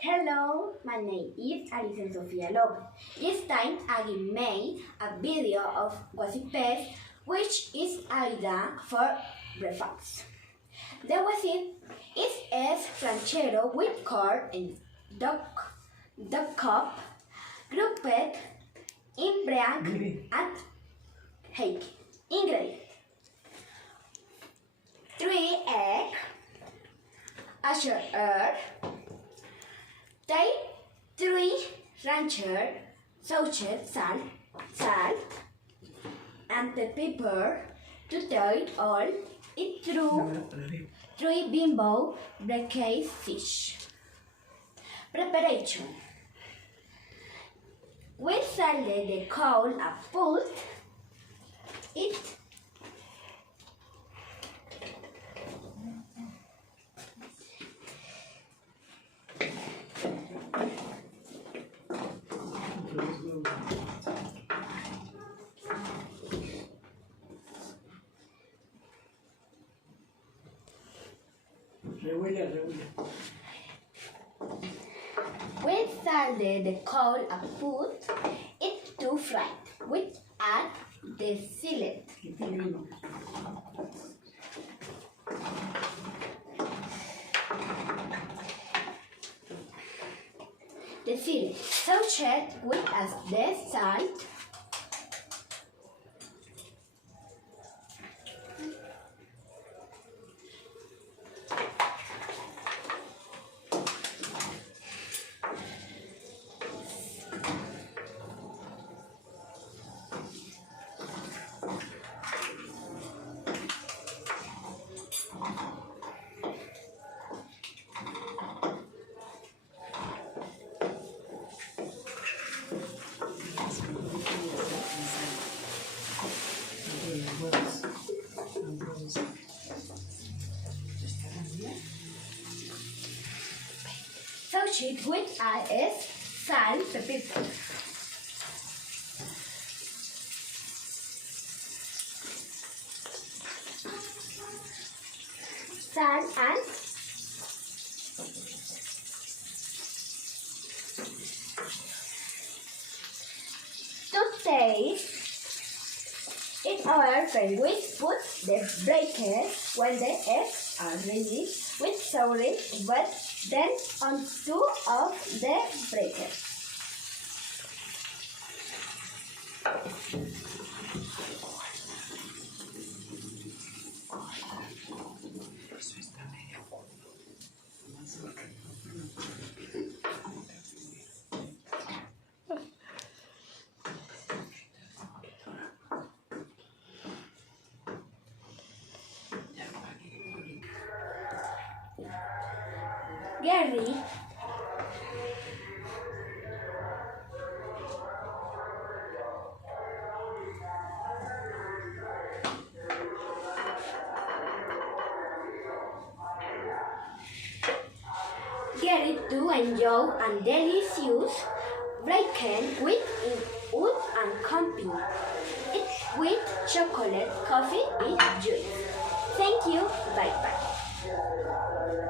Hello, my name is Alison Sofia Lopez. This time I made a video of recipes which is idea for breakfast. The recipe is ranchero with corn and dog cup, grouped in black and cake. Ingredients: 3 eggs, asher herb, 3 rancher, salt, and the pepper to taste all it through 3 bimbo braised fish. Preparation: we salted the coal and put it We salted the coal and put it to fry. We add the fillet. The fillet sauteed with the salt, sauteed with salt, pepper. Salt and to taste it over when we put the breakers when the eggs are ready with sauring, but then on 2 of the breakers. Gary to enjoy a delicious breakfast with wood and company. It's with chocolate, coffee, and juice. Thank you. Bye bye.